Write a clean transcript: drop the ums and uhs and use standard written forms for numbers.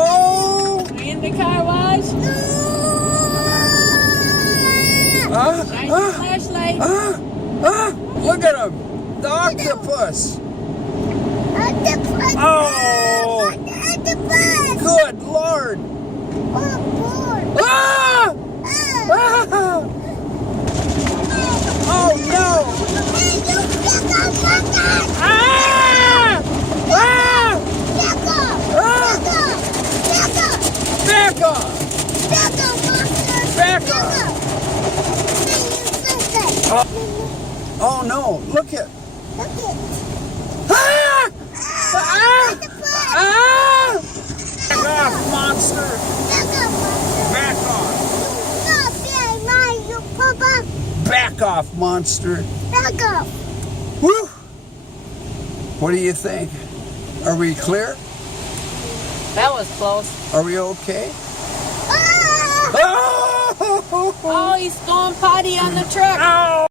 Oh! Are you in the car wash? Shine your flashlight. Look at him! The octopus! Oh! Good Lord! Ah! Ah! Oh no! Ah! Ah! Back off! Back off! Oh no! Look at! Ah! Ah! Ah! Back off, monster! Back off! Back off, monster! Woo! What do you think? Are we clear? That was close. Are we okay? Oh, he's going potty on the truck. Oh!